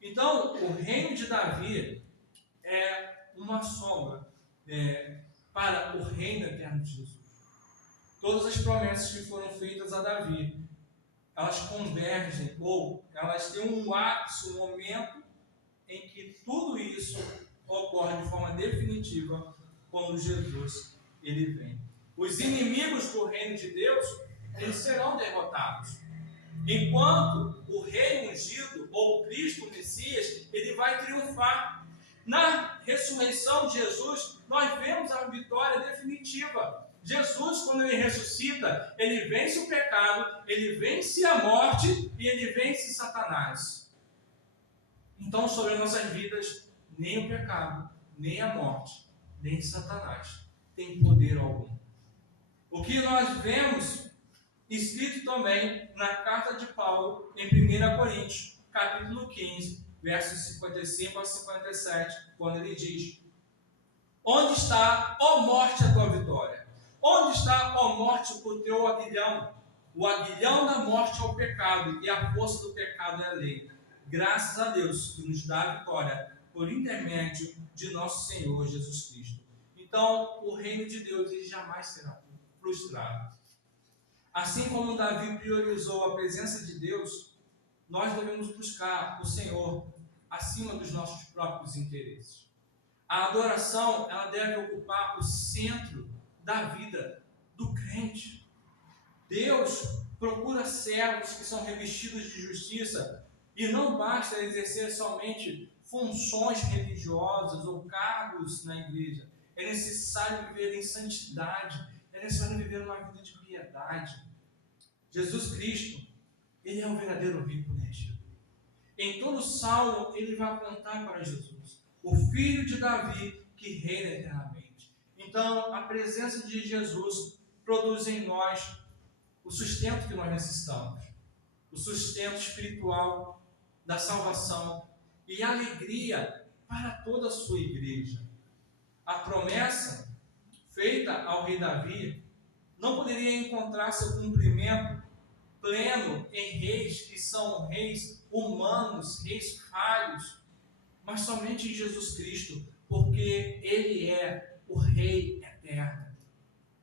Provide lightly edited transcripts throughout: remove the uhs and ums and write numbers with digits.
Então, o reino de Davi é uma sombra para o reino eterno de Jesus. Todas as promessas que foram feitas a Davi, elas convergem, ou elas têm um ápice, um momento em que tudo isso ocorre de forma definitiva quando Jesus ele vem. Os inimigos do reino de Deus, eles serão derrotados. Enquanto o rei ungido, ou Cristo o Messias, ele vai triunfar. Na ressurreição de Jesus, nós vemos a vitória definitiva. Jesus, quando ele ressuscita, ele vence o pecado, ele vence a morte e ele vence Satanás. Então, sobre nossas vidas, nem o pecado, nem a morte, nem Satanás tem poder algum. O que nós vemos escrito também na carta de Paulo, em 1 Coríntios, capítulo 15, versos 55 a 57, quando ele diz: onde está, ó morte, a tua vitória? Onde está, ó morte, o teu aguilhão? O aguilhão da morte é o pecado, e a força do pecado é a lei. Graças a Deus que nos dá a vitória por intermédio de nosso Senhor Jesus Cristo. Então, o reino de Deus ele jamais será frustrado. Assim como Davi priorizou a presença de Deus, nós devemos buscar o Senhor acima dos nossos próprios interesses. A adoração, ela deve ocupar o centro da vida do crente. Deus procura servos que são revestidos de justiça, e não basta exercer somente funções religiosas ou cargos na igreja. É necessário viver em santidade, é necessário viver uma vida de piedade. Jesus Cristo, ele é o verdadeiro rei prometido. Em todo salmo, ele vai apontar para Jesus, o filho de Davi, que reina eternamente. Então, a presença de Jesus produz em nós o sustento que nós necessitamos, o sustento espiritual da salvação e alegria para toda a sua igreja. A promessa feita ao rei Davi não poderia encontrar seu cumprimento pleno em reis que são reis humanos, reis falhos, mas somente em Jesus Cristo, porque Ele é o Rei eterno.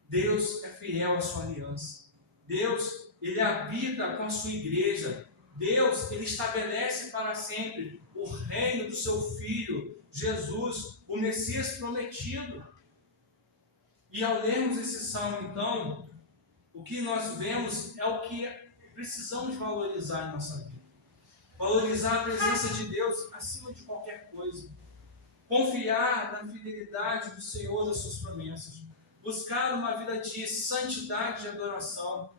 Deus é fiel à sua aliança. Deus, Ele habita com a sua igreja. Deus, Ele estabelece para sempre o reino do seu Filho, Jesus, o Messias prometido. E ao lermos esse salmo, então, o que nós vemos é o que precisamos valorizar em nossa vida. Valorizar a presença de Deus acima de qualquer coisa. Confiar na fidelidade do Senhor das suas promessas. Buscar uma vida de santidade e adoração.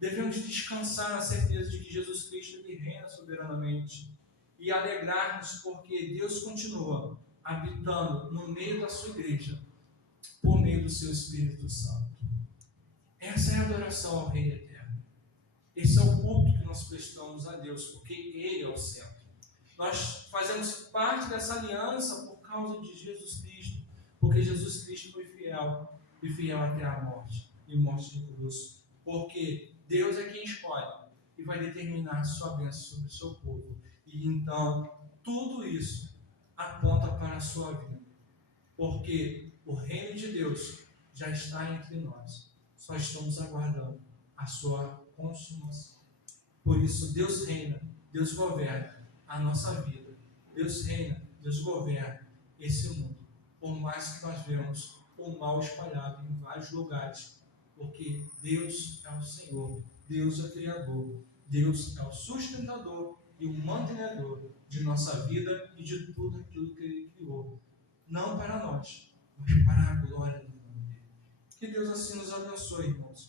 Devemos descansar na certeza de que Jesus Cristo ele reina soberanamente. E alegrar-nos porque Deus continua habitando no meio da sua igreja, por meio do seu Espírito Santo. Essa é a adoração ao Rei Eterno. Esse é o culto que nós prestamos a Deus, porque Ele é o centro. Nós fazemos parte dessa aliança por causa de Jesus Cristo, porque Jesus Cristo foi fiel, e fiel até a morte, e morte de cruz. Porque Deus é quem escolhe e vai determinar a sua bênção sobre o seu povo. E então, tudo isso aponta para a sua vida, porque o reino de Deus já está entre nós. Só estamos aguardando a sua consumação. Por isso, Deus reina, Deus governa a nossa vida. Deus reina, Deus governa esse mundo. Por mais que nós vemos o mal espalhado em vários lugares, porque Deus é o Senhor, Deus é o Criador, Deus é o sustentador e o mantenedor de nossa vida e de tudo aquilo que Ele criou. Não para nós, mas para a glória do nome dEle. Que Deus assim nos abençoe, irmãos.